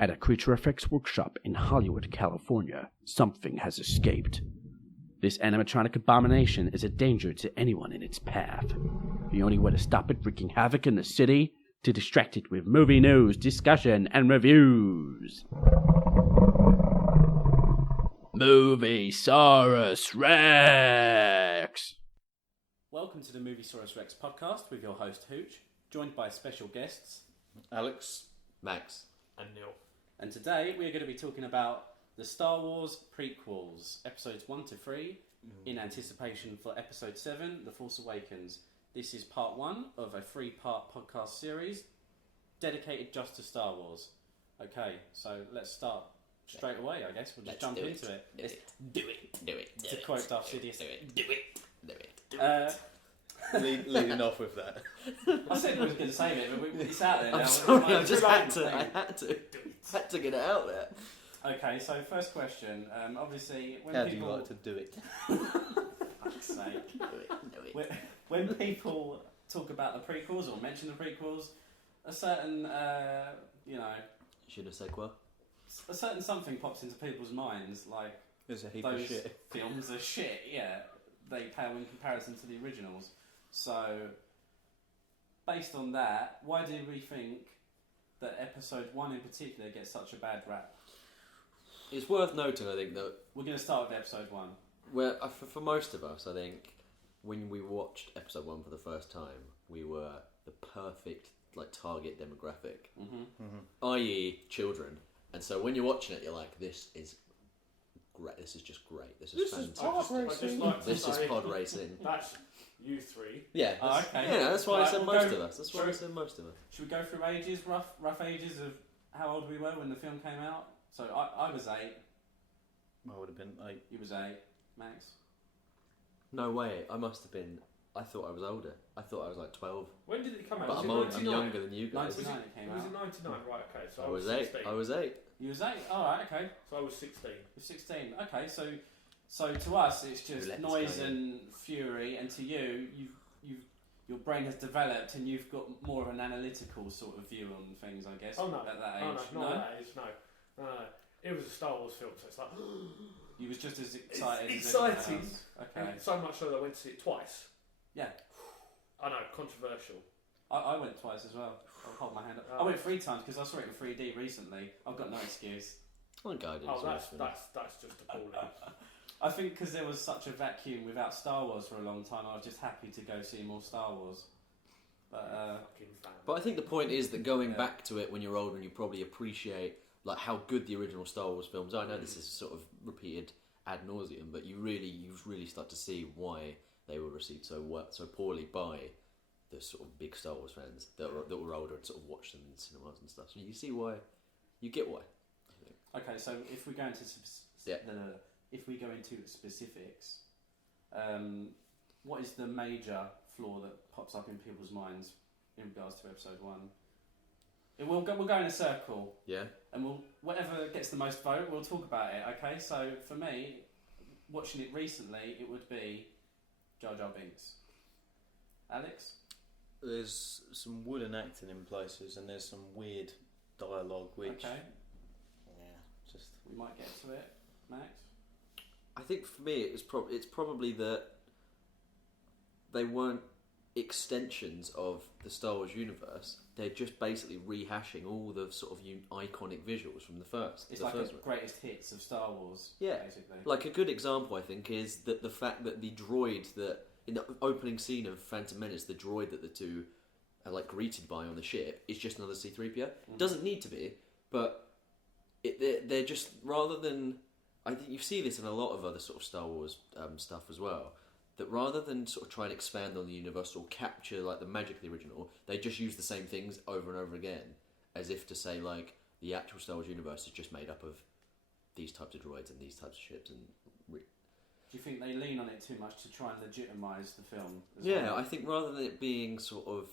At a creature effects workshop in Hollywood, California, something has escaped. This animatronic abomination is a danger to anyone in its path. The only way to stop it wreaking havoc in the city, to distract it with movie news, discussion, and reviews. Moviesaurus Rex! Welcome to the Moviesaurus Rex Podcast with your host Hooch, joined by special guests Alex, Max, and Neil. And today we're going to be talking about the Star Wars prequels, episodes 1 to 3, in anticipation for episode 7, The Force Awakens. This is part 1 of a 3-part podcast series dedicated just to Star Wars. Okay, so let's start straight away, I guess. We'll just jump into it. Let's do it. To quote Darth Sidious, do it. Leading off with that. I said I was going to say it, but it's out there now. I'm sorry, I just had to get it out there. Okay, so first question. Obviously, when How people... do you like to do it? Fuck's sake. Do it. When people talk about the prequels or mention the prequels, a certain, Should have said well. a certain something pops into people's minds, like There's a heap of those shit. films are shit. Yeah, they pale in comparison to the originals. So, based on that, why do we think that episode 1 in particular gets such a bad rap? It's worth noting, I think, that We're going to start with episode 1. for most of us, I think, when we watched episode 1 for the first time, we were the perfect target demographic, i.e. children. And so when you're watching it, you're like, this is great. This is just great. This is fantastic. This is pod racing. That's you three. Yeah. Okay. Yeah, that's why I said we'll most go- of us. That's why I said most of us. Should we go through ages, rough ages of how old we were when the film came out? So I was 8. I would have been 8. You was 8. Max? No way. I must have been. I thought I was older. I thought I was like 12. When did it come out? But Was I'm it 99? younger than you guys. 99 it came Was out. it 99? Right, okay. So I was 8. 16. I was 8. You was 8? Alright, okay. So I was 16. You're 16. Okay, so to us it's just Let's noise go. and fury, and to you, your brain has developed and you've got more of an analytical sort of view on things, I guess. Oh no. At that age. Oh no, not that age. No. It was a Star Wars film, so it's like. You was just as excited. It's as everyone exciting. else. Okay. And so much so that I went to see it twice. Yeah. I know, controversial. I went twice as well. I'll hold my hand up. I went 3 times because I saw it in 3D recently. I've got no excuse. I think I did. Oh, as well, that's just appalling. I think because there was such a vacuum without Star Wars for a long time, I was just happy to go see more Star Wars. But Fucking fan. But I think the point is that going back to it when you're older and you probably appreciate how good the original Star Wars films are. I know this is sort of repeated ad nauseum, but you really start to see why they were received so poorly by the sort of big Star Wars fans that were older and sort of watched them in cinemas and stuff. So you see why, you get why. I think. okay, so if we go into specifics, what is the major flaw that pops up in people's minds in regards to episode 1? We'll go in a circle. Yeah. And whatever gets the most vote, we'll talk about it. Okay, so for me, watching it recently, it would be Jar Jar Binks. Alex? There's some wooden acting in places, and there's some weird dialogue, which We might get to it. Max? I think for me it's probably that they weren't extensions of the Star Wars universe. They're just basically rehashing all the sort of iconic visuals from the first. It's the like first the one. greatest hits of Star Wars, basically. Like a good example, I think, is that the fact that the droid that in the opening scene of Phantom Menace, the droid that the two are greeted by on the ship is just another C-3PO. It doesn't need to be, but they're just, rather than, I think you see this in a lot of other sort of Star Wars stuff as well, that rather than sort of try and expand on the universe or capture the magic of the original, they just use the same things over and over again, as if to say the actual Star Wars universe is just made up of these types of droids and these types of ships. And do you think they lean on it too much to try and legitimise the film? Well? I think rather than it being sort of,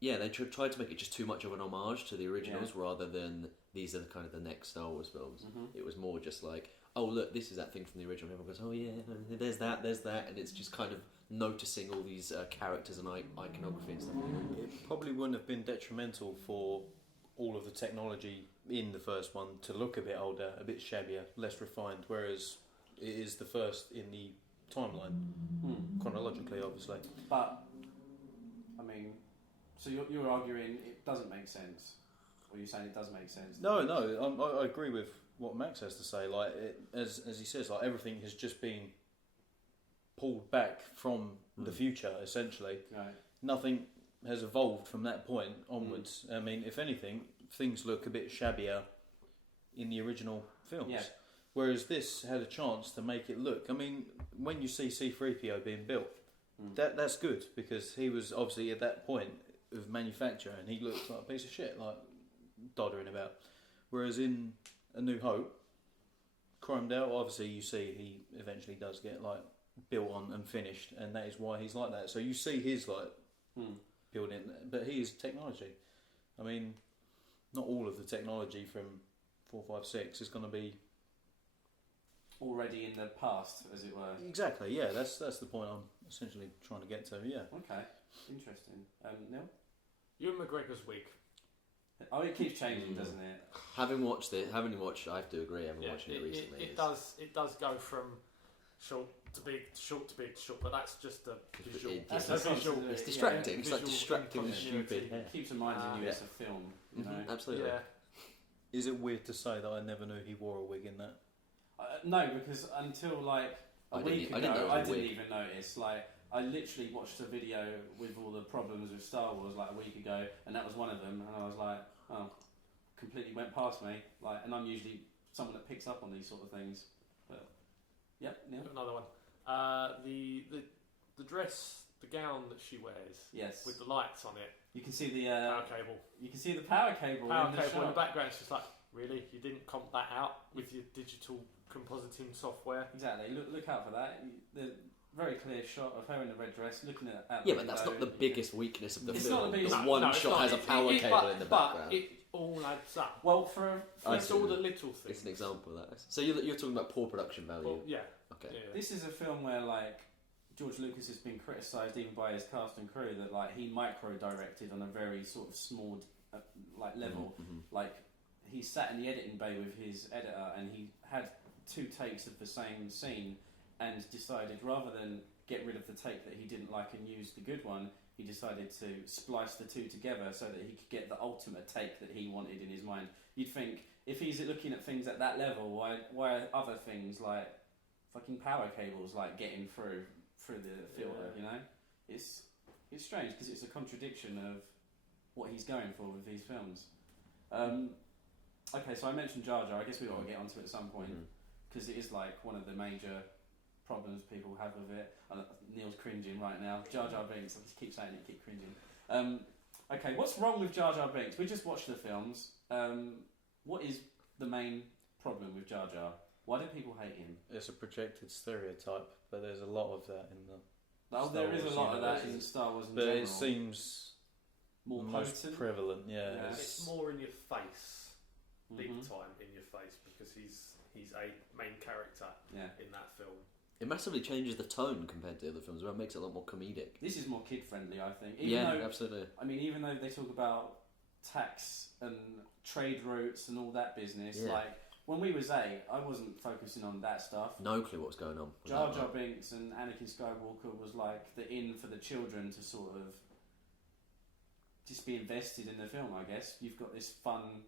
they tried to make it just too much of an homage to the originals rather than these are the next Star Wars films. It was more just oh look, this is that thing from the original. And everyone goes, oh yeah, there's that, and it's just kind of noticing all these characters and iconography and stuff. it probably wouldn't have been detrimental for all of the technology in the first one to look a bit older, a bit shabbier, less refined, whereas it is the first in the timeline, chronologically, obviously. But, I mean, so you're arguing it doesn't make sense, or you're saying it does make sense? No, I agree with what Max has to say. Like, as he says, like everything has just been pulled back from the future, essentially. Right. Nothing has evolved from that point onwards. I mean, if anything, things look a bit shabbier in the original films. Yeah. Whereas this had a chance to make it look. I mean, when you see C-3PO being built, that's good, because he was obviously at that point of manufacture and he looked like a piece of shit, like doddering about. Whereas in A New Hope, chromed out, obviously you see he eventually does get like built on and finished, and that is why he's like that. So you see his like building, but he is technology. I mean, not all of the technology from 4, 5, 6 is going to be already in the past, as it were. Exactly. Yeah, that's the point I'm essentially trying to get to. Yeah. Okay. Interesting. Neil? Ewan McGregor's wig. Oh, it keeps changing, doesn't it? Having watched, I have to agree. Having watched it recently, it does go from short to big, short to big, short. But that's just a visual. It's distracting. It's like distractingly stupid. It keeps reminding you it's a film. You know? Absolutely. Yeah. Is it weird to say that I never knew he wore a wig in that? No, because until like a week ago, I didn't even notice. Like, I literally watched a video with all the problems with Star Wars like a week ago, and that was one of them. And I was like, oh, completely went past me. Like, and I'm usually someone that picks up on these sort of things. But yep, Neil. Another one. The dress, the gown that she wears. Yes. With the lights on it. You can see the power cable. You can see the power cable. In the background. It's just like, really, you didn't comp that out with your digital compositing software? Exactly. Look out for that. The very clear shot of her in the red dress, looking at but that's not the biggest weakness of the it's film. Not the biggest, one shot has a power cable in the background. But it all adds up. Well, for it's all the little things. It's an example of that. So you're talking about poor production value. Well, yeah. Okay. Yeah. This is a film where like George Lucas has been criticised even by his cast and crew that like he micro-directed on a very sort of small like level. Like he sat in the editing bay with his editor and he had 2 takes of the same scene and decided rather than get rid of the take that he didn't like and use the good one, he decided to splice the 2 together so that he could get the ultimate take that he wanted in his mind. You'd think if he's looking at things at that level, why are other things like fucking power cables like getting through the filter? You know, it's strange because it's a contradiction of what he's going for with these films. Okay, so I mentioned Jar Jar. I guess we've got to get onto it at some point because it is like one of the major problems people have with it. Neil's cringing right now. Jar Jar Binks. I just keep saying it, keep cringing. Okay, what's wrong with Jar Jar Binks? We just watched the films. What is the main problem with Jar Jar? Why do people hate him? It's a projected stereotype, but there's a lot of that in the. There is a lot of that in Star Wars in but general. It seems more most potent. prevalent. Yeah, it's more in your face, big time in your face, because he's a main character in that film. It massively changes the tone compared to the other films, where it makes it a lot more comedic. This is more kid friendly, I think. Absolutely. I mean, even though they talk about tax and trade routes and all that business, like when we was 8, I wasn't focusing on that stuff. No clue what's going on. Jar Jar Binks and Anakin Skywalker was like the in for the children to sort of just be invested in the film, I guess. You've got this fun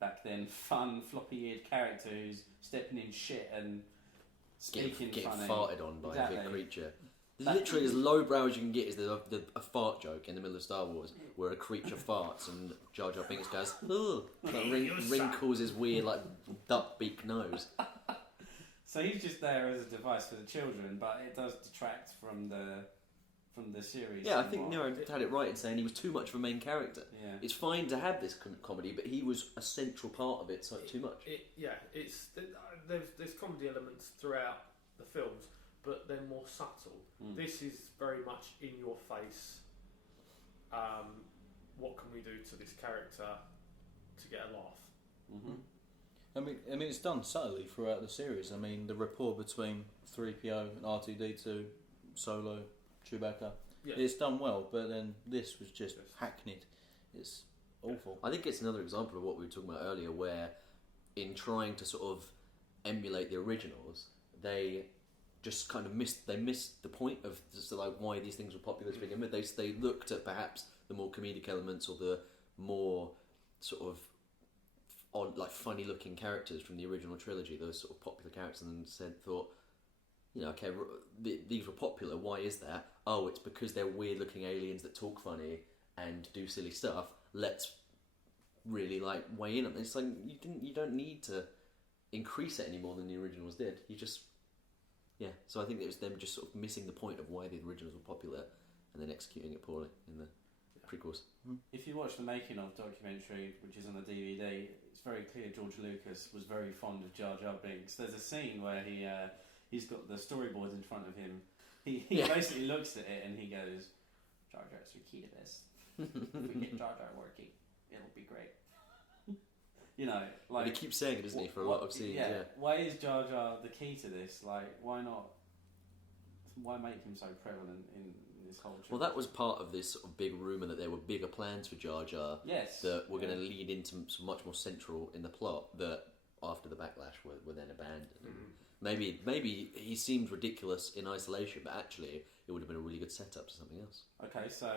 floppy-eared character who's stepping in shit and speaking getting funny. Farted on by a big creature. Literally as lowbrow as you can get is a fart joke in the middle of Star Wars where a creature farts and Jar Jar Binks goes, ugh, like wrinkles his weird like duck beak nose. So he's just there as a device for the children, but it does detract from the series. Yeah, I think Nero had it right in saying he was too much of a main character. Yeah. It's fine to have this comedy, but he was a central part of it, so too much. There's comedy elements throughout the films, but they're more subtle. This is very much in your face. What can we do to this character to get a laugh? I mean, it's done subtly throughout the series. I mean, the rapport between 3PO and R2D2, Solo, Chewbacca, it's done well. But then this was just hackneyed. It's awful. I think it's another example of what we were talking about earlier, where in trying to sort of emulate the originals, they just kind of missed the point of just like why these things were popular to begin with. They looked at perhaps the more comedic elements or the more sort of odd, like funny looking characters from the original trilogy, those sort of popular characters, and thought, okay, these were popular. Why is that? Oh, it's because they're weird looking aliens that talk funny and do silly stuff. Let's really like weigh in on this. Like you don't need to increase it any more than the originals did. You just So I think it was them just sort of missing the point of why the originals were popular and then executing it poorly in the prequels. If you watch the making of documentary, which is on the DVD, it's very clear George Lucas was very fond of Jar Jar Binks. There's a scene where he's got the storyboards in front of him. He basically looks at it and he goes, Jar Jar's the key to this. If we get Jar Jar working, it'll be great. Like, and he keeps saying it, doesn't he, for a lot of scenes? Yeah. Why is Jar Jar the key to this? Like, why not? Why make him so prevalent in this whole trilogy? Well, that was part of this sort of big rumour that there were bigger plans for Jar Jar. Yes. That were going to lead into some much more central in the plot that, after the backlash, were then abandoned. Maybe he seemed ridiculous in isolation, but actually it would have been a really good setup to something else. Okay, so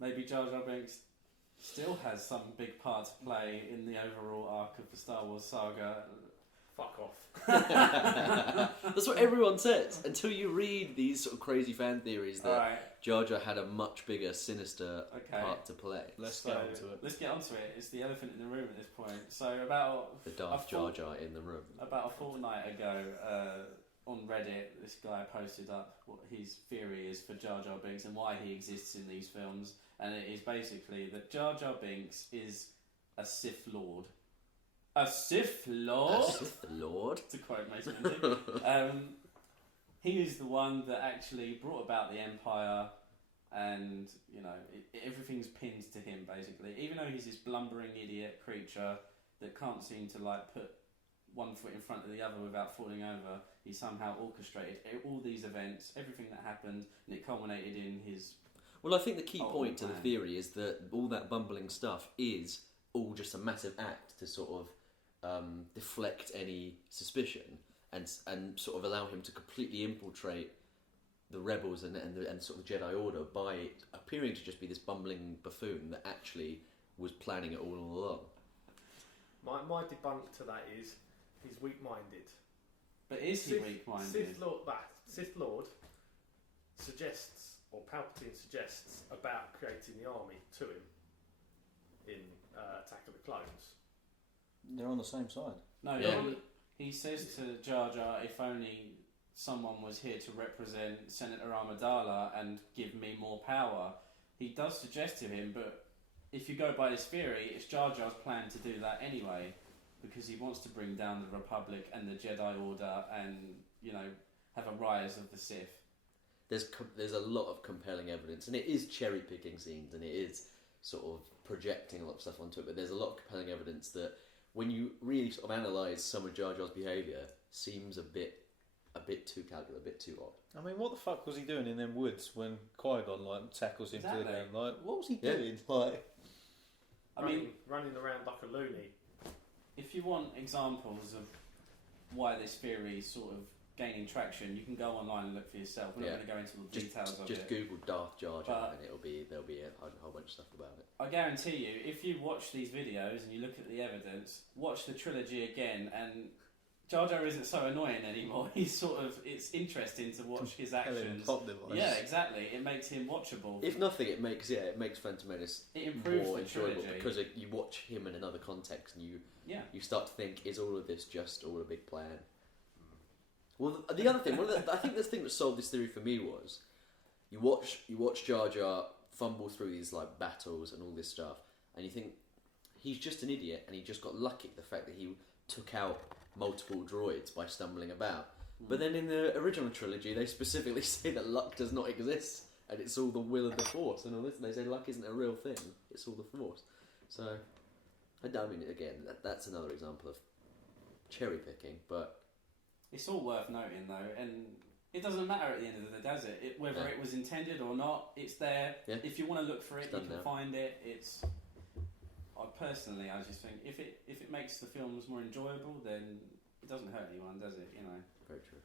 maybe Jar Jar Binks still has some big part to play in the overall arc of the Star Wars saga. Fuck off. That's what everyone says, until you read these sort of crazy fan theories that Jar Jar had a much bigger, sinister part to play. Let's get onto it. It's the elephant in the room at this point. So about... The Darth Jar Jar in the room. About a fortnight ago, on Reddit, this guy posted up what his theory is for Jar Jar Binks and why he exists in these films. And it is basically that Jar Jar Binks is a Sith Lord. A Sith Lord? A Sith Lord? To quote Mace Windu. He is the one that actually brought about the Empire, and, everything's pinned to him, basically. Even though he's this blumbering idiot creature that can't seem to, put one foot in front of the other without falling over, he somehow orchestrated all these events, everything that happened, and it culminated in his... Well, I think the key point to the theory is that all that bumbling stuff is all just a massive act to sort of deflect any suspicion and sort of allow him to completely infiltrate the rebels and sort of the Jedi Order by appearing to just be this bumbling buffoon that actually was planning it all along. My debunk to that is he's weak-minded. But is he weak-minded? Sith Lord suggests, or Palpatine suggests, about creating the army to him in Attack of the Clones. They're on the same side. No, he says to Jar Jar, if only someone was here to represent Senator Amidala and give me more power. He does suggest to him, but if you go by this theory, it's Jar Jar's plan to do that anyway, because he wants to bring down the Republic and the Jedi Order and, have a rise of the Sith. There's a lot of compelling evidence, and it is cherry-picking scenes, and it is sort of projecting a lot of stuff onto it, but there's a lot of compelling evidence that when you really sort of analyse some of Jar Jar's behaviour, seems a bit too calculated, a bit too odd. I mean, what the fuck was he doing in them woods when Qui-Gon tackles him to the ground? What was he doing? Running around like a loony. If you want examples of why this theory is sort of gaining traction, you can go online and look for yourself. We're not going to go into all the details of it. Just Google Darth Jar Jar and there'll be a whole bunch of stuff about it. I guarantee you, if you watch these videos and you look at the evidence, watch the trilogy again, and Jar Jar isn't so annoying anymore. It's interesting to watch his actions. Yeah, exactly. It makes him watchable. If nothing, it makes Phantom Menace more enjoyable because you watch him in another context and you start to think, is all of this just all a big plan? Well, the other thing, I think the thing that solved this theory for me was you watch Jar Jar fumble through these battles and all this stuff, and you think he's just an idiot, and he just got lucky. The fact that he took out multiple droids by stumbling about. But then in the original trilogy, they specifically say that luck does not exist, and it's all the will of the Force, and all this. And they say luck isn't a real thing; it's all the Force. So, I mean, again, that's another example of cherry picking, but. It's all worth noting, though, and it doesn't matter at the end of the day, does it? Whether it was intended or not, it's there. Yeah. If you want to look for it, you can find it. personally, I just think if it makes the films more enjoyable, then it doesn't hurt anyone, does it? You know. Very true.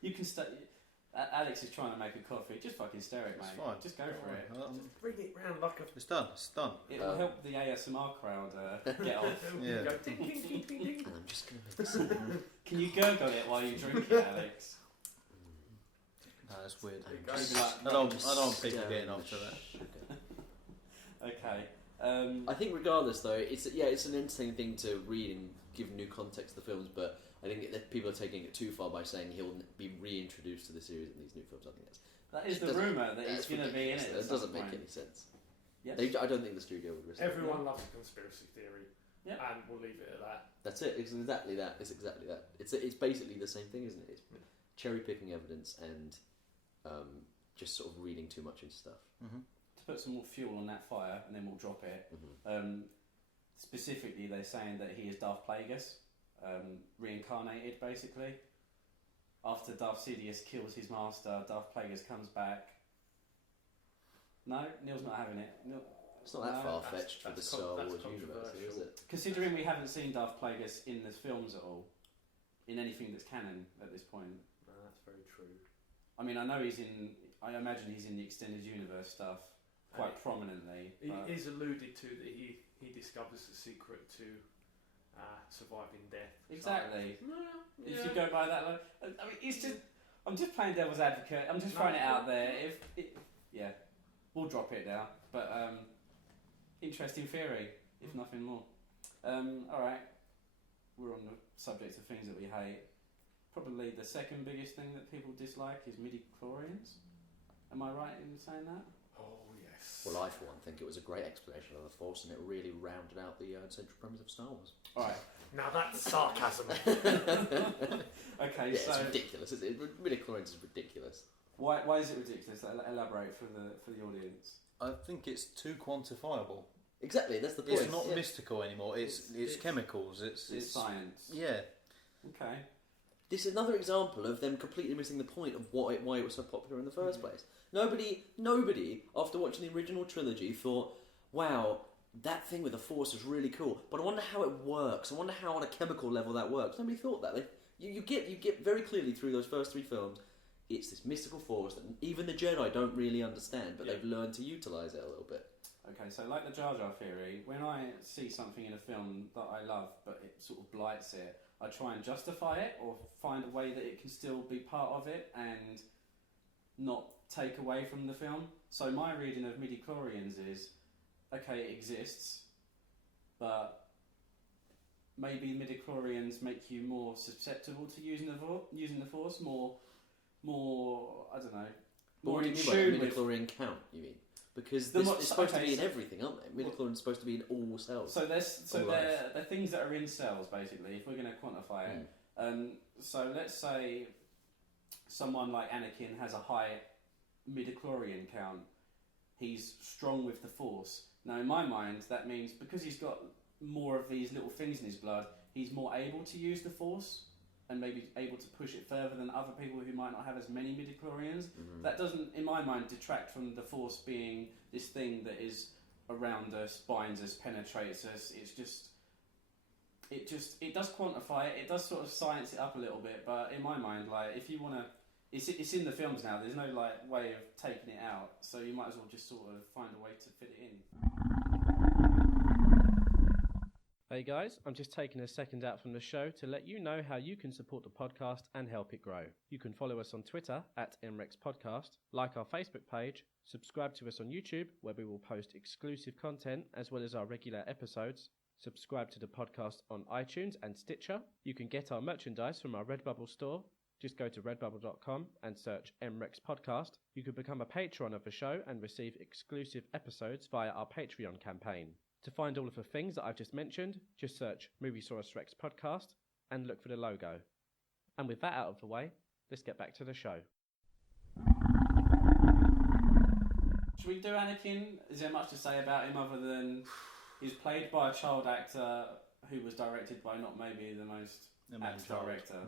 You can Alex is trying to make a coffee. Just fucking stir it, mate. It's fine. Just go for it. Just bring it round like a... It's done. It's done. It will help the ASMR crowd get off. Yeah. Go ding, ding, ding, ding, ding. And I'm just going to make this. Can you gurgle it while you drink it, Alex? No, that's weird. There you go. I don't want people getting after that. Okay. I think regardless though, it's an entertaining thing to read and give new context to the films, but I think that people are taking it too far by saying he'll be reintroduced to the series in these new films. I think that is the rumour that he's going to be in it. It doesn't make any sense. Yes. I don't think the studio would risk it. Everyone loves a conspiracy theory, and we'll leave it at that. That's it. It's exactly that. It's basically the same thing, isn't it? It's cherry picking evidence and just sort of reading too much into stuff. Mm-hmm. To put some more fuel on that fire, and then we'll drop it. Mm-hmm. Specifically, they're saying that he is Darth Plagueis, reincarnated, basically. After Darth Sidious kills his master, Darth Plagueis comes back. No, Neil's not having it. It's not that far fetched for the Star Wars universe, is it? Considering we haven't seen Darth Plagueis in the films at all, in anything that's canon at this point. No, that's very true. I mean, I imagine he's in the extended universe stuff quite prominently. It is alluded to that he discovers the secret to surviving death. Exactly. So, if you go by that, I mean, I'm just playing devil's advocate. I'm just throwing it out there. We'll drop it now. But interesting theory, if nothing more. All right, we're on the subject of things that we hate. Probably the second biggest thing that people dislike is midi-chlorians. Am I right in saying that? Oh yes. Well, I for one think it was a great explanation of the Force, and it really rounded out the central premise of Star Wars. All right. Now that's sarcasm. Okay, yeah, so it's ridiculous. Midi-chlorians is ridiculous. Why is it ridiculous? Elaborate for the audience. I think it's too quantifiable. Exactly, that's the point. It's not mystical anymore. It's chemicals. It's science. Yeah. Okay. This is another example of them completely missing the point of why it was so popular in the first place. Nobody, after watching the original trilogy, thought, "Wow, that thing with the Force is really cool." But I wonder how it works. I wonder how, on a chemical level, that works. Nobody thought that. You get very clearly through those first three films. It's this mystical force that even the Jedi don't really understand, but they've learned to utilise it a little bit. Okay, so like the Jar Jar theory, when I see something in a film that I love, but it sort of blights it, I try and justify it or find a way that it can still be part of it and not take away from the film. So my reading of midi-chlorians is, okay, it exists, but maybe midi-chlorians make you more susceptible to using the Force, more I don't know. But what do you mean by midi-chlorian count, you mean? Because they're supposed to be in everything, aren't they? Midi-chlorians are supposed to be in all cells. So they're things that are in cells, basically, if we're going to quantify it. So let's say someone like Anakin has a high midi-chlorian count. He's strong with the Force. Now, in my mind, that means because he's got more of these little things in his blood, he's more able to use the Force and maybe able to push it further than other people who might not have as many midi-chlorians. Mm-hmm. That doesn't, in my mind, detract from the Force being this thing that is around us, binds us, penetrates us. It does quantify it. It does sort of science it up a little bit. But in my mind, like if you want to, it's in the films now. There's no way of taking it out. So you might as well just sort of find a way to fit it in. Hey guys, I'm just taking a second out from the show to let you know how you can support the podcast and help it grow. You can follow us on Twitter at MRexPodcast, like our Facebook page, subscribe to us on YouTube where we will post exclusive content as well as our regular episodes, subscribe to the podcast on iTunes and Stitcher. You can get our merchandise from our Redbubble store. Just go to redbubble.com and search MRexPodcast. You can become a patron of the show and receive exclusive episodes via our Patreon campaign. To find all of the things that I've just mentioned, just search Moviesaurus Rex Podcast and look for the logo. And with that out of the way, let's get back to the show. Should we do Anakin? Is there much to say about him other than he's played by a child actor who was directed by not maybe the most apt director?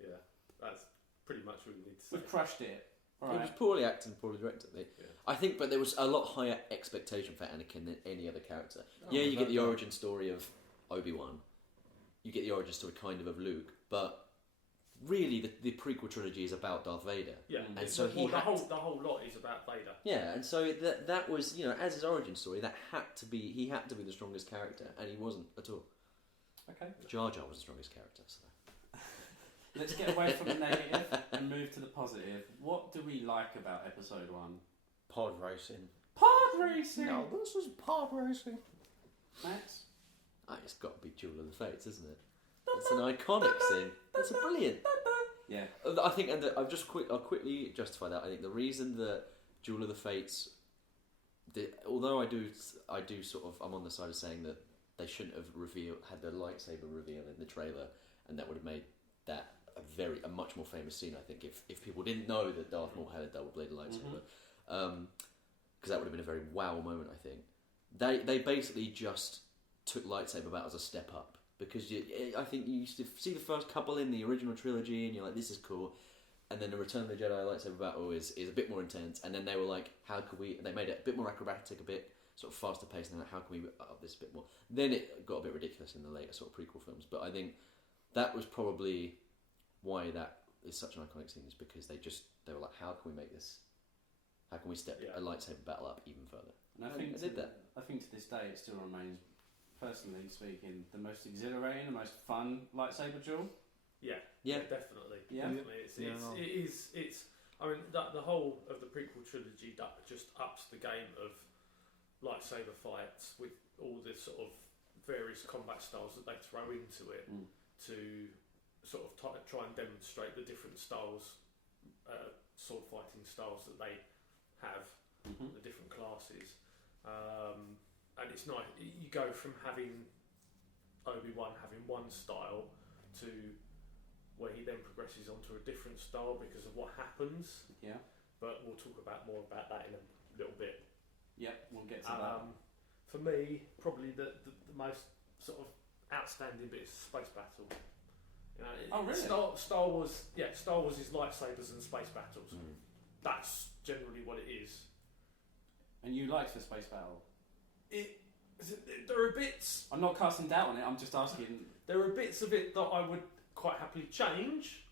Yeah, that's pretty much what we need to say. We've crushed it. All It right. was poorly acted and poorly directed. Yeah. I think, but there was a lot higher expectation for Anakin than any other character. Oh, yeah, you get without the doubt. origin story of Obi-Wan. You get the origin story kind of Luke, but really the prequel trilogy is about Darth Vader. Yeah, Mm. And so the whole lot is about Vader. Yeah, and so that was, as his origin story, he had to be the strongest character, and he wasn't at all. Okay. Jar Jar was the strongest character. So. Let's get away from the negative and move to the positive. What do we like about episode 1? Pod racing. Pod racing! No, this is pod racing. Max? It's got to be Duel of the Fates, isn't it? It's an iconic scene. It's brilliant. Yeah. I think, and I'll quickly justify that. I think the reason that Duel of the Fates, although I do sort of, I'm on the side of saying that they shouldn't have had the lightsaber reveal in the trailer, and that would have made that a much more famous scene. I think if people didn't know that Darth Maul had a double-bladed lightsaber, because that would have been a very wow moment. I think they basically just took lightsaber battles a step up. Because I think you used to see the first couple in the original trilogy, and you're like, "This is cool," and then the Return of the Jedi lightsaber battle is a bit more intense. And then they were like, "How could we?" They made it a bit more acrobatic, a bit sort of faster paced, and like, how can we up this a bit more? Then it got a bit ridiculous in the later sort of prequel films. But I think that was probably why that is such an iconic scene, is because they were like, "How can we make this? How can we step a lightsaber battle up even further?" And I think did that. I think to this day it still remains, personally speaking, the most exhilarating, the most fun lightsaber duel. Yeah, Yeah. definitely. Yeah. Definitely. It's. I mean, the whole of the prequel trilogy just ups the game of lightsaber fights with all the sort of various combat styles that they throw into it to sort of try and demonstrate the different styles, sword fighting styles that they have, the different classes. And it's nice. You go from having Obi-Wan having one style to where he then progresses onto a different style because of what happens. Yeah. But we'll talk more about that in a little bit. Yep, we'll get to that. For me, probably the most sort of outstanding bit is space battle. Oh, really? Star Wars is lightsabers and space battles. That's generally what it is. And you liked the space battle? There are bits. I'm not casting doubt on it. I'm just asking. There are bits of it that I would quite happily change,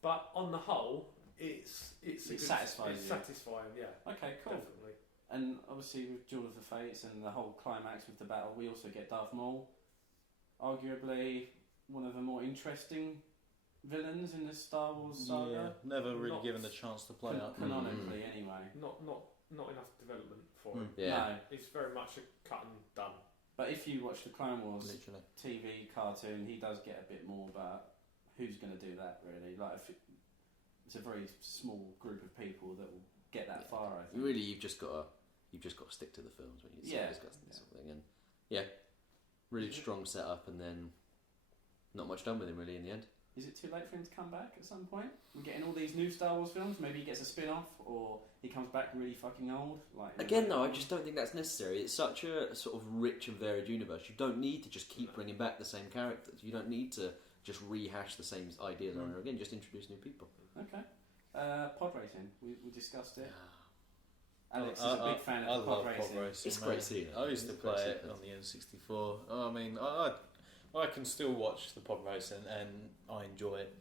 but on the whole, it satisfies you. satisfying, yeah. Okay, cool. Definitely. And obviously with Duel of the Fates and the whole climax with the battle, we also get Darth Maul, arguably one of the more interesting villains in the Star Wars saga. Yeah, never really given the chance to play out. Canonically, anyway. Not enough development for him. Yeah. No. It's very much a cut and done. But if you watch the Clone Wars Literally. TV cartoon, he does get a bit more, but who's going to do that, really? It's a very small group of people that will get that far, I think. Really, you've just got to stick to the films when you discuss this sort of thing. And really strong setup, and then not much done with him really in the end. Is it too late for him to come back at some point? We're getting all these new Star Wars films. Maybe he gets a spin-off, or he comes back really fucking old. Again, though, I just don't think that's necessary. It's such a sort of rich and varied universe. You don't need to just keep bringing back the same characters. You don't need to just rehash the same ideas over and over again. Just introduce new people. Okay. Pod racing. We discussed it. Alex is a big fan of pod racing. It's a great scene. I used to play it on the N64. I mean, I can still watch the pod racing and I enjoy it.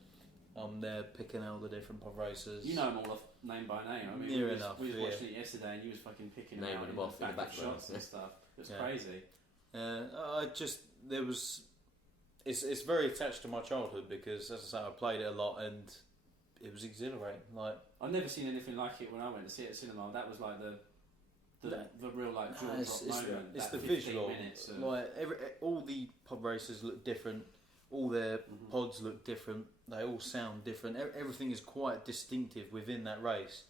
I'm there picking out the different pod racers. You know them all off name by name. I mean, Near we enough, was watching it yesterday and you was fucking picking them Naming out them in off in the back of background, shots and stuff. It was crazy. It's very attached to my childhood because, as I say, I played it a lot and it was exhilarating. Like, I've never seen anything like it when I went to see it at cinema. That was like the real like jaw drop moment. It's that the 15 visual. minutes of, Like all the pod racers look different. All their pods look different. They all sound different. Everything is quite distinctive within that race.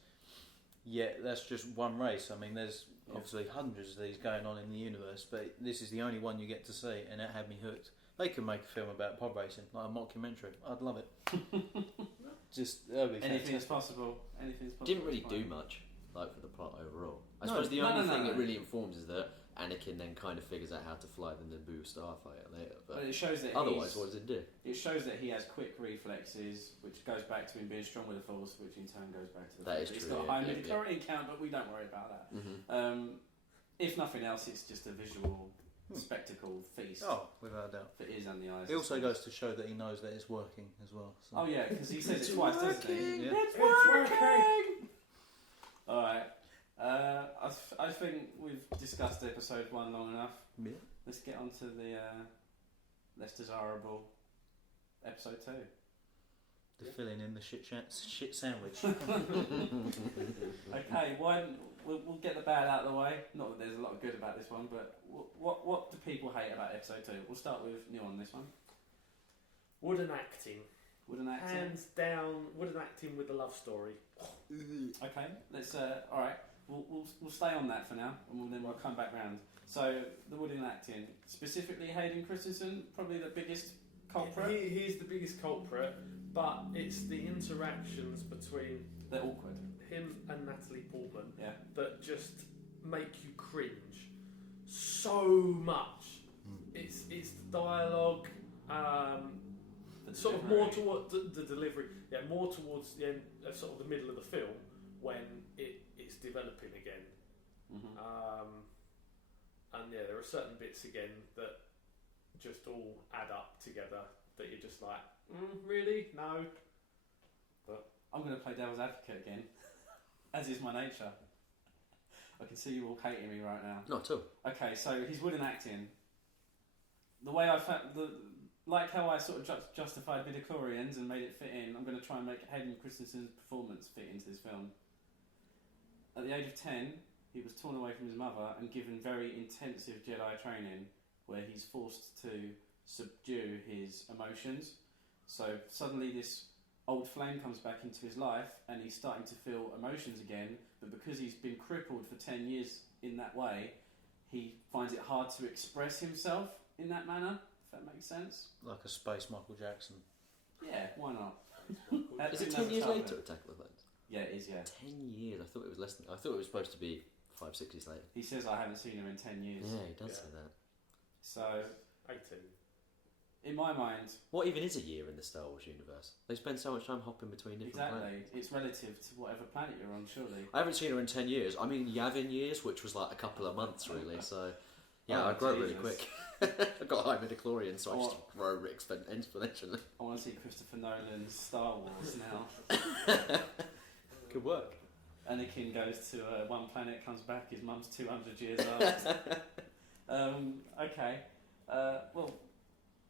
Yet that's just one race. I mean, there's obviously hundreds of these going on in the universe, but this is the only one you get to see, and it had me hooked. They could make a film about pod racing, like a mockumentary. I'd love it. That would be anything's fantastic. possible. Anything's possible. Didn't really do much for the plot overall. I suppose the only thing it really informs is that Anakin then kind of figures out how to fly the Naboo starfighter later. But it shows that otherwise, what does it do? It shows that he has quick reflexes, which goes back to him being strong with the Force, which in turn goes back to the That Force. is He's true, got a yeah, high yeah, midi-chlorian count, but we don't worry about that. If nothing else, it's just a visual spectacle feast Oh, without a doubt. for ears and the eyes. It also goes to show that he knows that it's working as well. So. Oh yeah, because he says it twice, doesn't he? Yeah. It's working! Alright. I think we've discussed episode 1 long enough. Yeah. Let's get on to the less desirable episode 2. The filling in the shit sandwich. Okay, we'll get the bad out of the way. Not that there's a lot of good about this one, but what do people hate about episode 2? We'll start with Neil on this one. Wooden acting. Wooden acting. Hands down, wooden acting with the love story. Okay, let's. All right, we'll stay on that for now, and then we'll come back round. So the wooden acting, specifically Hayden Christensen, probably the biggest culprit. He's the biggest culprit, but it's the interactions between They're awkward. him and Natalie Portman Yeah. that just make you cringe so much. It's the dialogue, sort of more towards the delivery, more towards the end, sort of the middle of the film when it's developing again. And there are certain bits again that just all add up together that you're just like, really? No. But I'm going to play devil's advocate again, as is my nature. I can see you all hating me right now. Not at all. Okay, so his wooden acting. The way I found like how I sort of justified midichlorians and made it fit in, I'm going to try and make Hayden Christensen's performance fit into this film. At the age of 10, he was torn away from his mother and given very intensive Jedi training, where he's forced to subdue his emotions. So suddenly this old flame comes back into his life and he's starting to feel emotions again, but because he's been crippled for 10 years in that way, he finds it hard to express himself in that manner, if that makes sense. Like a space Michael Jackson. Yeah, why not? Is it 10 years later, Attack of the Clones? Yeah, it is, yeah. 10 years? I thought it was less than... I thought it was supposed to be 5-6 years later. He says I haven't seen him in 10 years. Yeah, he does say that. So, 18. in my mind... What even is a year in the Star Wars universe? They spend so much time hopping between different planets. It's relative to whatever planet you're on, surely. I haven't seen her in 10 years. I mean, Yavin years, which was like a couple of months, really. So, yeah, Oh, I grow really Jesus. quick. I got a high midichlorian, so I just grow exponentially. I want to see Christopher Nolan's Star Wars now. Good work. Anakin goes to one planet, comes back, his mum's 200 years old. Okay. Well,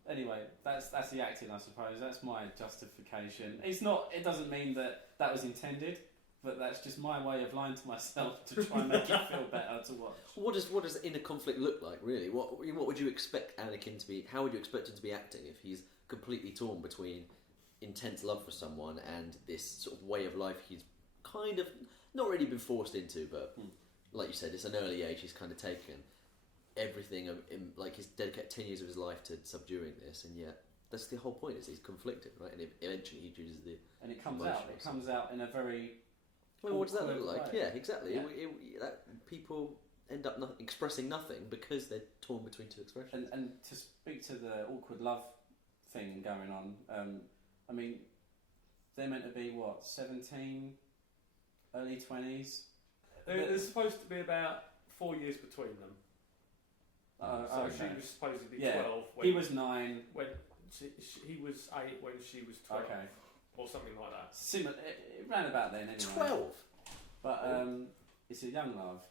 anyway, that's the acting, I suppose. That's my justification. It's not. It doesn't mean that was intended, but that's just my way of lying to myself to try and make it feel better to watch. What does inner conflict look like, really? What would you expect Anakin to be? How would you expect him to be acting if he's completely torn between intense love for someone and this sort of way of life he's kind of not really been forced into, but like you said, it's an early age. He's kind of taken everything, like he's dedicated 10 years of his life to subduing this, and yet that's the whole point. Is he's conflicted, right? And eventually he chooses the. And it comes out. It comes out in a very. Well, what does that look like? Way. Yeah, exactly. Yeah. People end up expressing nothing because they're torn between two expressions. And to speak to the awkward love thing going on, I mean, they're meant to be 17, early 20s. There's supposed to be about 4 years between them. So okay. she was supposedly 12. Yeah, When, he was 9. When he was 8 when she was 12. Okay. Or something like that. Similar, it ran about then anyway. 12? But it's a young love.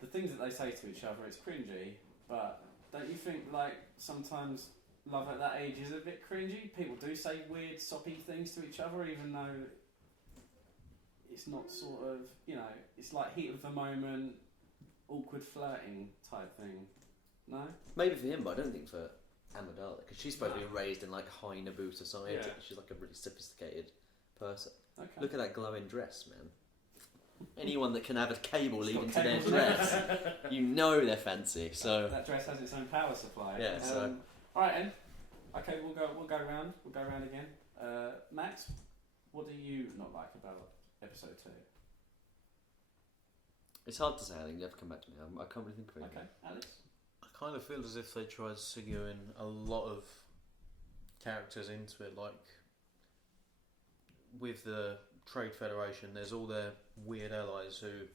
The things that they say to each other, it's cringy, but don't you think, like, sometimes love at that age is a bit cringy? People do say weird, soppy things to each other, even though it's not sort of, it's like heat of the moment, awkward flirting type thing. No? Maybe for him, but I don't think for Amidala, because she's supposed to be raised in like high Naboo society. Yeah. She's like a really sophisticated person. Okay. Look at that glowing dress, man. Anyone that can have a cable It's leading got to their cable. dress, you know they're fancy. So That dress has its own power supply. Yeah, so- Alright then. Okay, we'll go round. We'll go round again. Max, what do you not like about episode 2? It's hard to say. I think you have to come back to me. I can't really think of anything. Okay, Alex. I kind of feel as if they tried seguing a lot of characters into it, like with the Trade Federation. There's all their weird allies who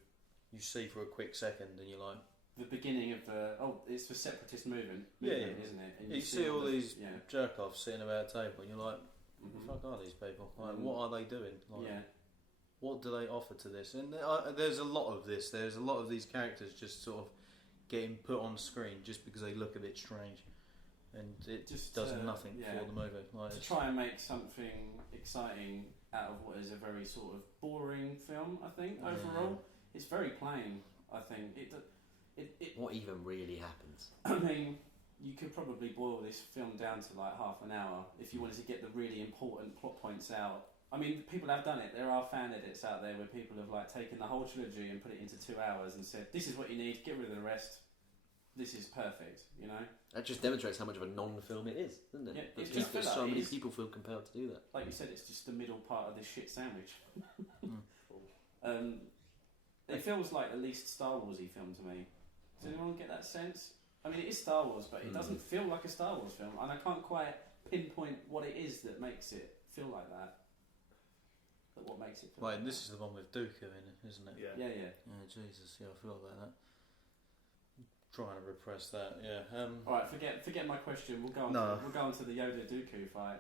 you see for a quick second, and you're like, the beginning of the it's the separatist movement, Yeah. isn't it? And you see all these yeah. jerk-offs sitting about a table, and you're like, Mhm. what the fuck are these people? Like, Mhm. what are they doing? Like, Yeah. what do they offer to this? And there's a lot of this. There's a lot of these characters just sort of getting put on screen just because they look a bit strange, and it Just, does nothing yeah. for the movie. Like, To try and make something exciting out of what is a very sort of boring film, I think overall it's very plain. I think it. What even really happens? I mean, you could probably boil this film down to like half an hour if you wanted to get the really important plot points out. I mean, people have done it. There are fan edits out there where people have like taken the whole trilogy and put it into 2 hours and said, "This is what you need. Get rid of the rest. This is perfect." You know, That just demonstrates how much of a non-film it is, doesn't it? Yeah, That it's people- just that filler. so many It's- people feel compelled to do that. like you said, it's just the middle part of this shit sandwich. Mm. It feels like the least Star Warsy film to me. Does anyone get that sense? I mean, it is Star Wars, but it doesn't feel like a Star Wars film, and I can't quite pinpoint what it is that makes it feel like that. But what makes it feel like like this is the one with Dooku in it, isn't it? Yeah. that? Yeah. Oh, Jesus, yeah, I forgot about that. Trying to repress that, yeah. All right, forget my question. We'll go on. No. We'll go on to the Yoda Dooku fight.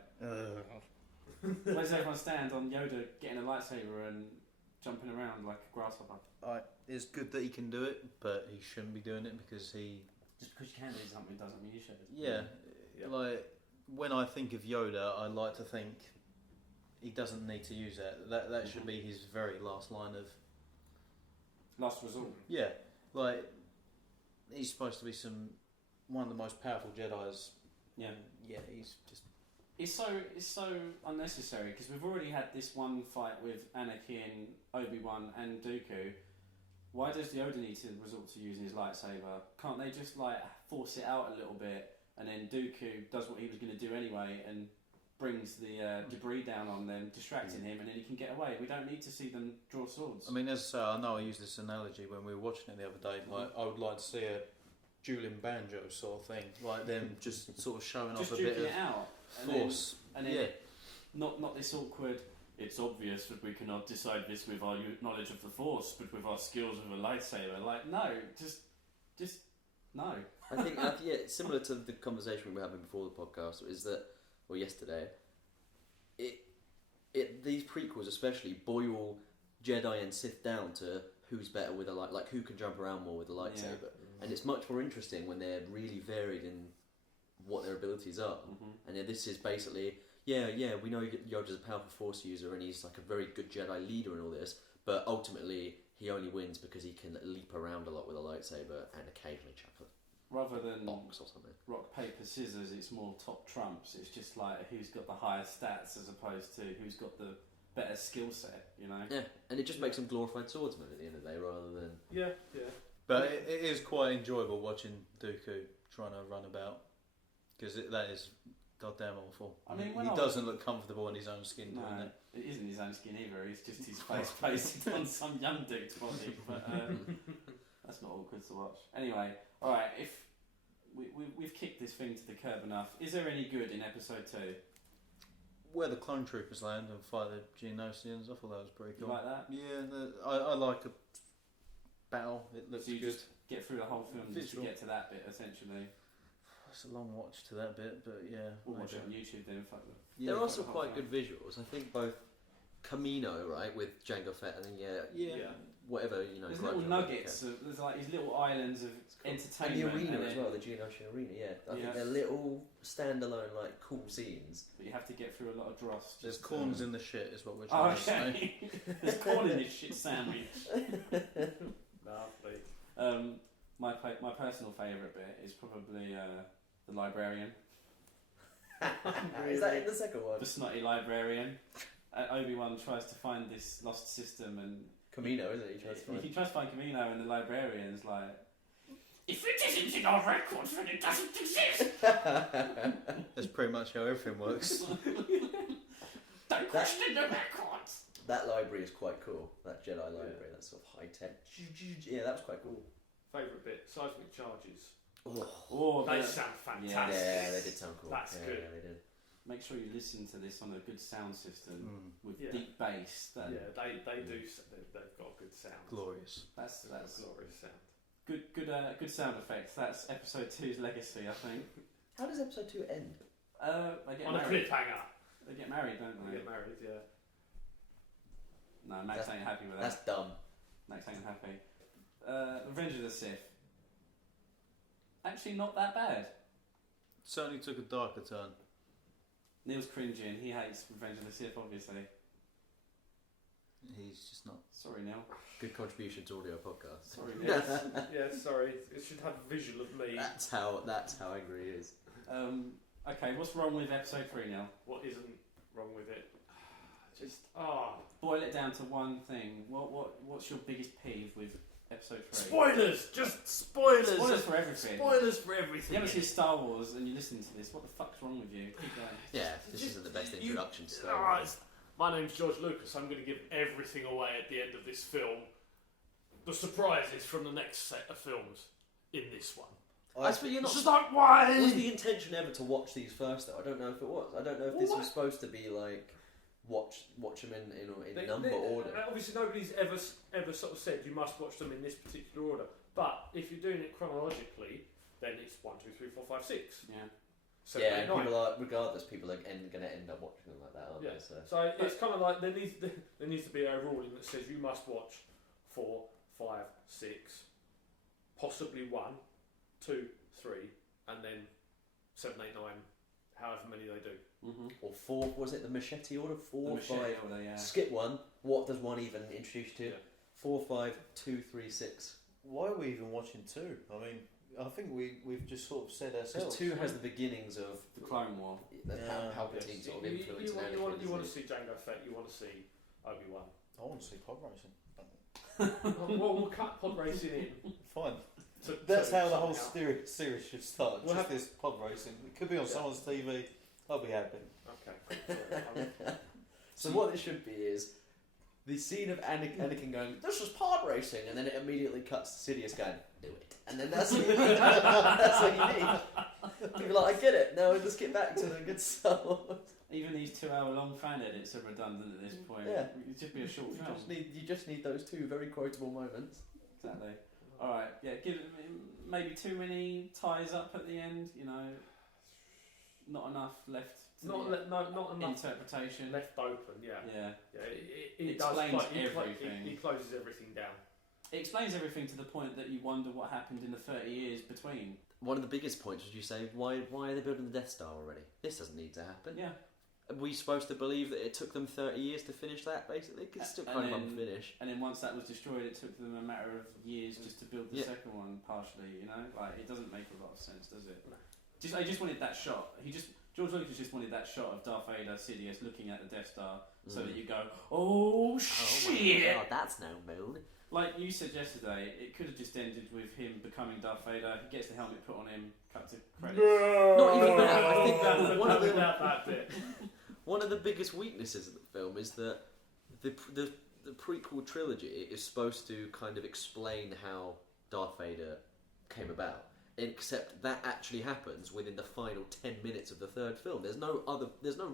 Where does everyone stand on Yoda getting a lightsaber and jumping around like a grasshopper? It's good that he can do it, but he shouldn't be doing it because he. Just because you can do something doesn't mean you should. Yeah, Yeah. like when I think of Yoda, I like to think he doesn't need to use that. That should be his very last line of. Last resort. Yeah, like he's supposed to be one of the most powerful Jedi's. Yeah. Yeah, he's just. It's so unnecessary because we've already had this one fight with Anakin, Obi-Wan, and Dooku. Why does Yoda need to resort to using his lightsaber? Can't they just like force it out a little bit, and then Dooku does what he was going to do anyway and brings the debris down on them, distracting him, and then he can get away. We don't need to see them draw swords. I mean, as I say, I know I used this analogy when we were watching it the other day. Like, I would like to see a dueling banjo sort of thing, like them just sort of showing just off a bit duking of it out. force. And then Yeah. not this awkward. It's obvious that we cannot decide this with our knowledge of the Force, but with our skills with a lightsaber. Like, no, just no. I think yeah, similar to the conversation we were having before the podcast is that, or yesterday, these prequels especially boil Jedi and Sith down to who's better with a like who can jump around more with a lightsaber, and it's much more interesting when they're really varied in what their abilities are. And yeah, this is basically we know Yoda's a powerful Force user and he's like a very good Jedi leader and all this, but ultimately he only wins because he can leap around a lot with a lightsaber and occasionally chuck a Rather than box or something. rock, paper, scissors, it's more top trumps. It's just like who's got the highest stats as opposed to who's got the better skill set, you know? Yeah, and it just makes them glorified swordsmen at the end of the day rather than... Yeah. But it is quite enjoyable watching Dooku trying to run about, because that is goddamn awful. I mean, when he I doesn't look comfortable in his own skin doing No, that. it isn't his own skin either. It's just his face pasted on some young dude's body. But that's not awkward to watch. Anyway, all right. If we've kicked this thing to the curb enough, is there any good in episode 2? Where the clone troopers land and fight the Geonosians, I thought that was pretty You cool. like that? Yeah, I like a battle. It looks So you good. just get through the whole film just to Visual. get to that bit, essentially. It's a long watch to that bit, but yeah. We'll watch it maybe. on YouTube then. Fuck them. Yeah, There are some the quite whole good visuals. I think both Camino, right, with Jango Fett, and then Yeah. whatever, you know. There's Gripe little Jungle nuggets. There's like these little islands of And entertainment. the arena and as then- well, the Geonosian arena, yeah. I Yeah. think they're little standalone, like, cool scenes. But you have to get through a lot of dross. There's just, corns in the shit, is what we're Oh, trying to say. okay. There's corn in this shit sandwich. Lovely. My personal favourite bit is probably the librarian, Is that in the second one? the snotty librarian. Obi-Wan tries to find this lost system, and Camino, isn't it? He tries to find. he tries to find Camino, and the librarian's like, "If it isn't in our records, then it doesn't exist." That's pretty much how everything works. Don't question the records. That library is quite cool. That Jedi library, that sort of high tech. Yeah, that was quite cool. Favourite bit: seismic charges. Oh, They sound fantastic. Yeah, they did sound cool. That's good. Yeah, they did. Make sure you listen to this on a good sound system with Yeah. deep bass. They do. They've got a good sound. Glorious. That's Glorious sound. good sound effects. That's episode 2's legacy, I think. How does episode 2 end? They get On a married. cliffhanger. They get married, don't They they? get married, yeah. No, Max ain't happy with that. That's dumb. Max ain't happy. Revenge of the Sith. Actually, not that bad. Certainly took a darker turn. Neil's cringing. He hates Revenge of the Sith, obviously. He's just not. Sorry, Neil. Good contribution to audio podcast. Sorry, Neil. Yeah, sorry. It should have a visual of me. That's how angry he is. Okay, what's wrong with episode 3, Neil? What isn't wrong with it? Boil it down to one thing. What's your biggest peeve with episode 3? Spoilers! Just spoilers! Spoilers for everything. Spoilers for everything. You haven't seen Star Wars and you're listening to this. What the fuck's wrong with you? Keep going. Yeah, this isn't the best introduction to Star Wars. My name's George Lucas. I'm going to give everything away at the end of this film. The surprises from the next set of films in this one. You're not. It's just like, why? Was the intention ever to watch these first though? I don't know if it was. I don't know if this was supposed to be like watch them in number order. Obviously, nobody's ever sort of said you must watch them in this particular order. But if you're doing it chronologically, then it's 1, 2, 3, 4, 5, 6. Yeah. 7, Yeah, 8, 9. people are regardless. People are going to end up watching them like that, aren't Yeah. they? So it's kind of like there needs to be a ruling that says you must watch 4, 5, 6, possibly 1, 2, 3, and then 7, 8, 9, however many they do. Mm-hmm. Or 4. Was it the machete order? 4, 5. Order, yeah. Skip 1. What does 1 even introduce you to? Yeah. 4, 5, 2, 3, 6. Why are we even watching 2? I mean, I think we've just sort of said Because ourselves. 2 has the beginnings of The Clone War. Palpatine sort of influence. You want to see Jango Fett. You want to see Obi-Wan. I want to see pod racing. Well, we'll cut pod racing in. Fine. To That's how the whole somehow. series should start. We'll just have- this pod racing. It could be on someone's TV. I'll be happy. Okay. So what it should be is the scene of Anakin going, "This is pod racing," and then it immediately cuts to Sidious going, "Do it," and then that's what you need. That's what you need. People are like, "I get it. Now let's get back to the good Star Wars." Even these 2-hour-long fan edits are redundant at this point. Yeah. It should be a short film. You just need those 2 very quotable moments. Exactly. All right. Yeah. Give it maybe too many ties up at the end. You know, not enough left. To Not enough interpretation. left open. Yeah. Yeah. Yeah. It explains everything. He closes everything down. It explains everything to the point that you wonder what happened in the 30 years between. One of the biggest points was you say, why are they building the Death Star already? This doesn't need to happen. Yeah. Are we supposed to believe that it took them 30 years to finish that, basically? Because it's still And kind of then- unfinished. And then once that was destroyed, it took them a matter of years just to build the Yeah. second one partially. You know, like it doesn't make a lot of sense, does it? No. I just wanted that shot. George Lucas just wanted that shot of Darth Vader, Sidious looking at the Death Star, so that you go, "Oh shit!" Oh my god, that's no moon. Like you said yesterday, it could have just ended with him becoming Darth Vader. He gets the helmet put on him, cut to credits. Not even that. I think that that bit. one of the biggest weaknesses of the film is that the prequel trilogy is supposed to kind of explain how Darth Vader came about. Except that actually happens within the final 10 minutes of the third film. There's no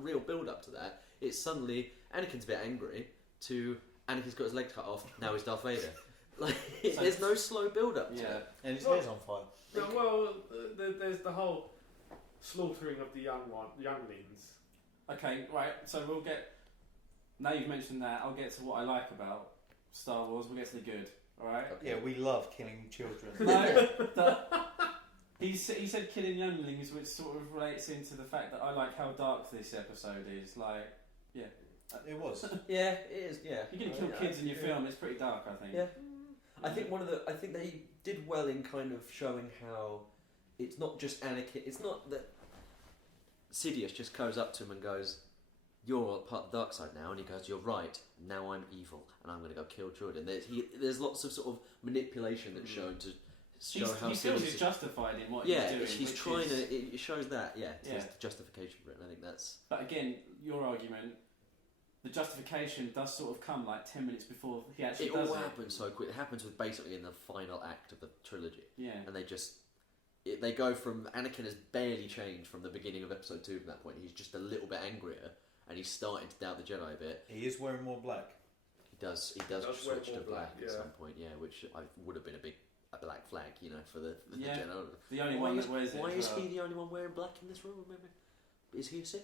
real build up to that. It's suddenly Anakin's a bit angry to Anakin's got his leg cut off. Now he's Darth Vader. Like there's no slow build up to it. And his hair's on fire. No, well, there's the whole slaughtering of the younglings. Okay, right. So we'll get. Now you've mentioned that, I'll get to what I like about Star Wars. We'll get to the good. All right. Yeah, we love killing children. No, he said killing younglings, which sort of relates into the fact that I like how dark this episode is. Like, yeah, It was. Yeah, it is. Yeah, you're gonna kill kids in your film. It's pretty dark, I think. Yeah, I think they did well in kind of showing how it's not just Anakin. It's not that Sidious just goes up to him and goes, "You're part of the dark side now," and he goes, "You're right. Now I'm evil, and I'm going to go kill children." There's lots of sort of manipulation that's shown to show how he feels Sidious it's justified in what yeah, he's doing. he's which trying is, to. It shows that. Yeah, Yeah. there's justification for it. And I think that's. But again, your argument, the justification does sort of come like 10 minutes before he actually It does all it. happens so quick. It happens with basically in the final act of the trilogy. Yeah. And they go from Anakin has barely changed from the beginning of episode 2 from that point. He's just a little bit angrier and he's starting to doubt the Jedi a bit. He is wearing more black. He does switch to black at some point, which would have been a black flag, for the Jedi. The only one that wears it. Why as is well. he the only one wearing black in this room? Maybe is he a Sith?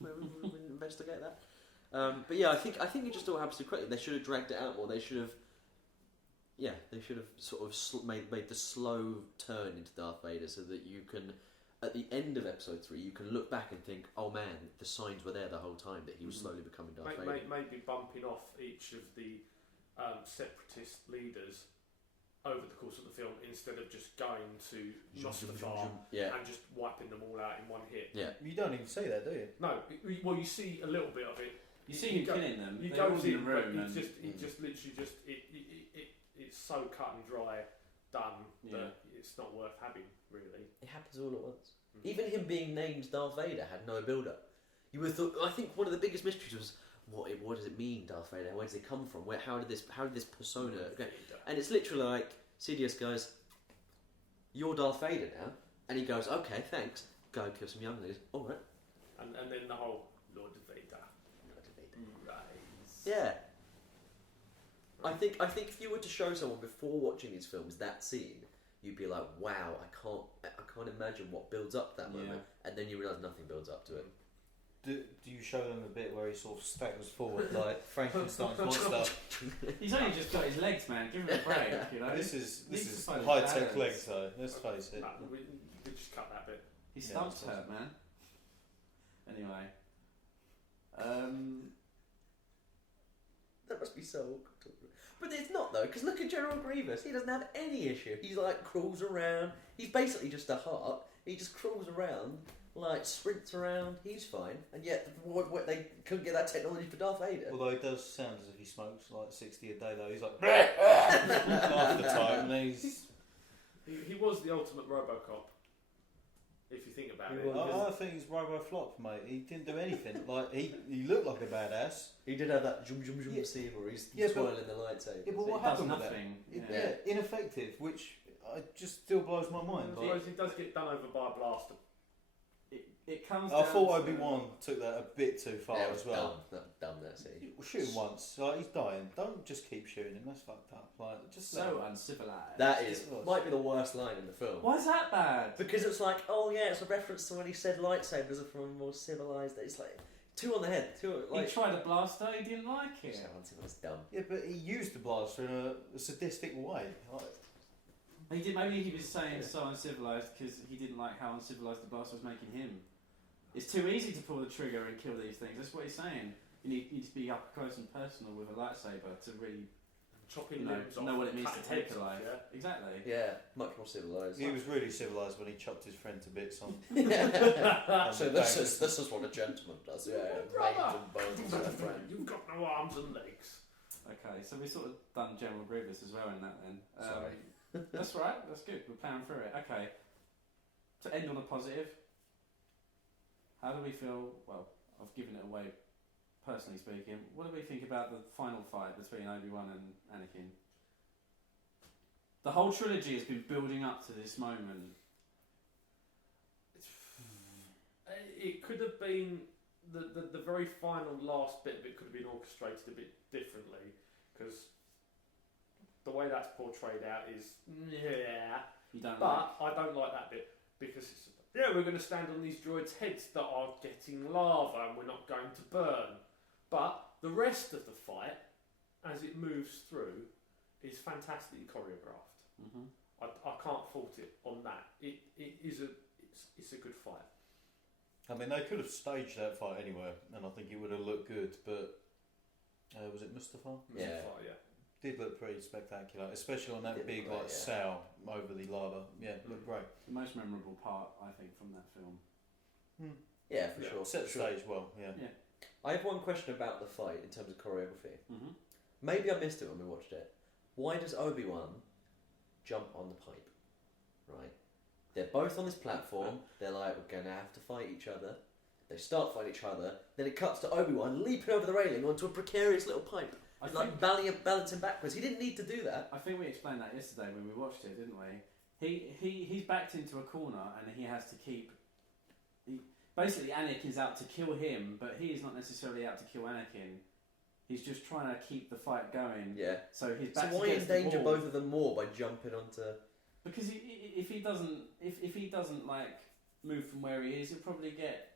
Maybe we'll investigate that. But yeah, I think it just all happens too quickly. They should have dragged it out more. They should have sort of made the slow turn into Darth Vader, so that you can, at the end of episode 3, you can look back and think, oh man, the signs were there the whole time that he was slowly becoming Darth Vader. Maybe bumping off each of the separatist leaders over the course of the film, instead of just going to Mustafar and just wiping them all out in one hit. Yeah. You don't even see that, do you? No, well, you see a little bit of it. You see him killing them. You They're go all in in the room. but just literally it's so cut and dry done that it's not worth having, really. It happens all at once. Even him being named Darth Vader had no build-up. You would have thought. I think one of the biggest mysteries was what does it mean, Darth Vader? Where does it come from? How did this persona go? And it's literally like Sidious goes, "You're Darth Vader now," and he goes, "Okay, thanks. Go and kill some younglings." All right. And then the whole Lord Vader. Rise. Yeah. I think if you were to show someone before watching these films that scene, you'd be like, "Wow, I can't imagine what builds up to that moment," and then you realise nothing builds up to it. Do you show them a bit where he sort of staggers forward like Frankenstein's monster? He's only just got his legs, man. Give him a break, This is Needs to find high his tech balance. legs though. Let's face it. No, we just cut that bit. His stumps hurt, man. Anyway. That must be so awkward. But it's not though, because look at General Grievous. He doesn't have any issue. He's like crawls around. He's basically just a heart. He just crawls around, like sprints around. He's fine. And yet they couldn't get that technology for Darth Vader. Although it does sound as if he smokes like 60 a day though. He's like half the time, and He was the ultimate RoboCop. If you think about it. I think he's robo-flop, mate. He didn't do anything. Like he looked like a badass. He did have that zoom scene where he's twirling the lightsaber. Yeah, but what It does happened with that? nothing. Ineffective, which just still blows my mind. Otherwise, he does get done over by a blaster. It comes. I down thought to- Obi-Wan took that a bit too far Yeah, it as was well. dumb that scene. Shoot him once, like he's dying. Don't just keep shooting him. That's fucked up. Like just let So him. uncivilized. That It was. might be the worst line in the film. Why is that bad? Because it's like, oh yeah, it's a reference to when he said lightsabers are from a more civilized. It's like two on the head. He tried a blaster. He didn't like it. It was dumb. Yeah, but he used the blaster in a sadistic way. Like, He did. Maybe he was saying so uncivilized because he didn't like how uncivilized the blaster was making him. It's too easy to pull the trigger and kill these things. That's what he's saying. You need to be up close and personal with a lightsaber to really Chopping limbs off. know what it means to cutting take heads a off, life. yeah. Exactly. Yeah, much more civilized. he was really civilised when he chopped his friend to bits on. So this is what a gentleman does. Yeah, Brother. veins and bones, my friend. You've got no arms and legs. Okay, so we sort of done General Grievous as well in that then. Sorry. That's right. That's good. We're powering through it. Okay. To end on a positive. How do we feel? Well, I've given it away. Personally speaking, what do we think about the final fight between Obi-Wan and Anakin? The whole trilogy has been building up to this moment. It could have been the very final last bit of it could have been orchestrated a bit differently, because the way that's portrayed out is You don't but I don't like that bit, because it's, we're going to stand on these droids' heads that are getting lava and we're not going to burn. But the rest of the fight, as it moves through, is fantastically choreographed. Mm-hmm. I can't fault it on that. It's a good fight. I mean, they could have staged that fight anywhere, and I think it would have looked good. But was it Mustafar? Yeah. Fight, yeah. Did look pretty spectacular, especially on that Did big look like great, sow over the lava. Yeah, looked great. The most memorable part, I think, from that film. Yeah, for sure. Set the stage well. Yeah. I have one question about the fight in terms of choreography. Mm-hmm. Maybe I missed it when we watched it. Why does Obi-Wan jump on the pipe? Right? They're both on this platform. They're like, we're going to have to fight each other. They start fighting each other. Then it cuts to Obi-Wan leaping over the railing onto a precarious little pipe. He's like balancing backwards. He didn't need to do that. I think we explained that yesterday when we watched it, didn't we? He's backed into a corner and he has to keep. Basically, Anakin's out to kill him, but he is not necessarily out to kill Anakin. He's just trying to keep the fight going. Yeah. So he's back. So why endanger both of them more by jumping onto? Because if he doesn't like move from where he is, he'll probably get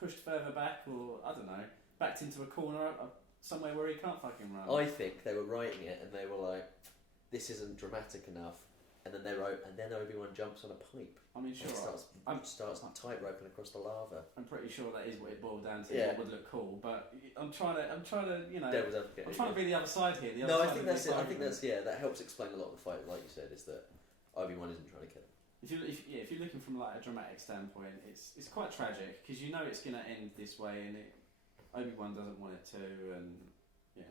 pushed further back, or I don't know, backed into a corner somewhere where he can't fucking run. I think they were writing it and they were like, "This isn't dramatic enough," and then then Obi-Wan jumps on a pipe. I mean, sure. Starts tightroping across the lava. I'm pretty sure that is what it boiled down to. Yeah. What would look cool, but I'm trying to, you know, Devil's advocate. I'm trying to be the other side here. I think that's it. I think that's that helps explain a lot of the fight. Like you said, is that Obi-Wan isn't trying to kill him. If you're looking from like a dramatic standpoint, it's quite tragic because you know it's going to end this way, and Obi-Wan doesn't want it to, and yeah.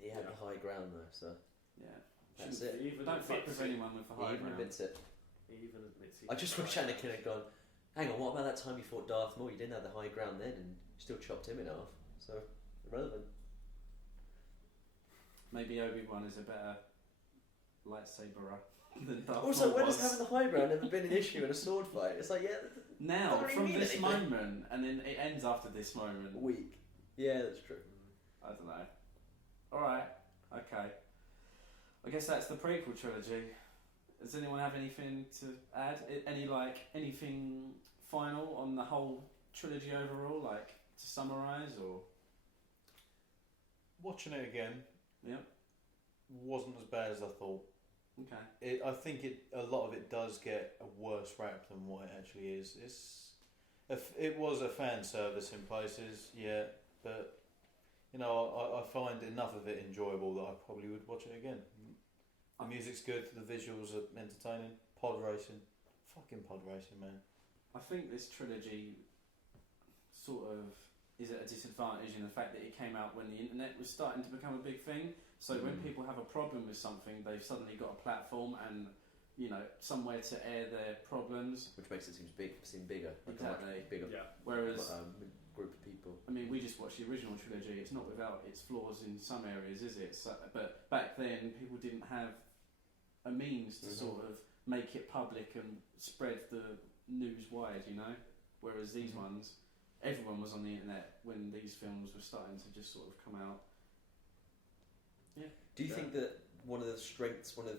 He had the high ground though, so yeah. that's it. Don't fuck with anyone with the high He even ground. admits it. He even admits it. I just wish Anakin had gone, hang on, what about that time you fought Darth Maul? You didn't have the high ground then and you still chopped him in half. So, irrelevant. Maybe Obi-Wan is a better lightsaberer than Darth Also, Maul when was. has having the high ground ever been an issue in a sword fight? It's like, Now, don't really from mean this anything. moment, and then it ends after this moment. weak. Yeah, that's true. I don't know. Alright, okay. I guess that's the prequel trilogy. Does anyone have anything to add? Anything final on the whole trilogy overall, like to summarise, or? Watching it again, Yeah. wasn't as bad as I thought. Okay. I think a lot of it does get a worse rap than what it actually is. It was a fan service in places, yeah, but you know, I find enough of it enjoyable that I probably would watch it again. The music's good, the visuals are entertaining. Pod racing, fucking pod racing, man. I think this trilogy sort of is at a disadvantage in the fact that it came out when the internet was starting to become a big thing. So when people have a problem with something, they've suddenly got a platform and, you know, somewhere to air their problems. Which makes it seem bigger. Like Exactly. A much bigger Whereas, group of people. I mean, we just watched the original trilogy. It's not without its flaws in some areas, is it? So, but back then, people didn't have a means to sort of make it public and spread the news wide, you know? Whereas these ones, everyone was on the internet when these films were starting to just sort of come out. Yeah. Do you think that one of the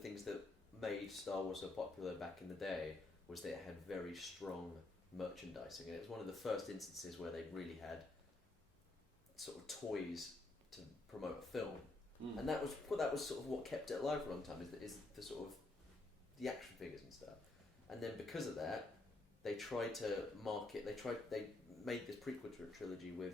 things that made Star Wars so popular back in the day was that it had very strong merchandising, and it was one of the first instances where they really had sort of toys to promote a film, and that was sort of what kept it alive for a long time. Is the sort of the action figures and stuff, and then because of that, they tried to market. They made this prequel trilogy with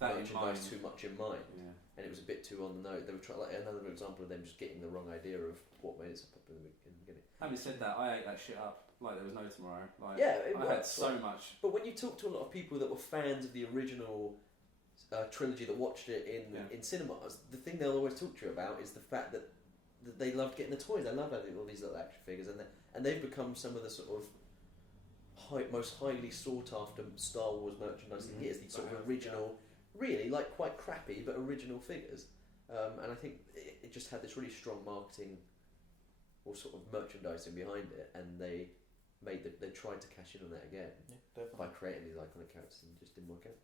That in merchandise mind. too much in mind. Yeah. And it was a bit too on the nose. They were trying, like another example of them just getting the wrong idea of what made it so popular in the beginning. Having said that, I ate that shit up like there was no tomorrow. Like, Yeah, it I had works, so right? much. But when you talk to a lot of people that were fans of the original trilogy that watched it in cinemas, the thing they'll always talk to you about is the fact that they loved getting the toys. They love having all these little action figures, and they've become some of the sort of most highly sought after Star Wars merchandise. Here's these sort of original, really like quite crappy but original figures. And I think it just had this really strong marketing or sort of merchandising behind it, and they tried to cash in on that again by creating these iconic characters, and it just didn't work out.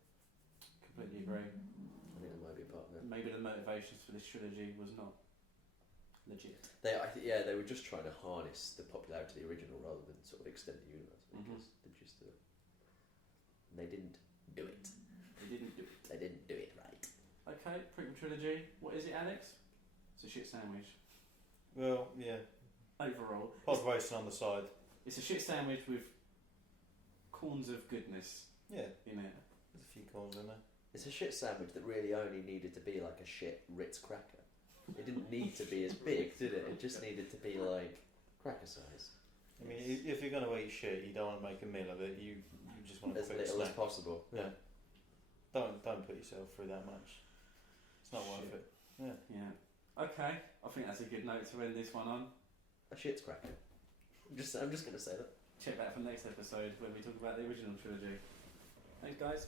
Completely agree. I think that might be a part of it. Maybe the motivations for this trilogy was not legit. They were just trying to harness the popularity of the original rather than sort of extend the universe. Because they didn't do it. They didn't do it. They didn't do it right. Okay, prequel trilogy. What is it, Alex? It's a shit sandwich. Well, yeah. Overall, Pod racing on the side. it's a shit sandwich with corns of goodness Yeah, in it. there's a few corns in there. It's a shit sandwich that really only needed to be like a shit Ritz cracker. It didn't need to be as big, did it? It just needed to be like cracker size. I mean, if you're going to eat shit, you don't want to make a meal of it. You just want a As quick little as snack. possible. Yeah. Don't put yourself through that much. It's not worth it. Yeah. Yeah. Okay, I think that's a good note to end this one on. A shit's cracker. I'm just going to say that. Check back for next episode when we talk about the original trilogy. Thanks, guys.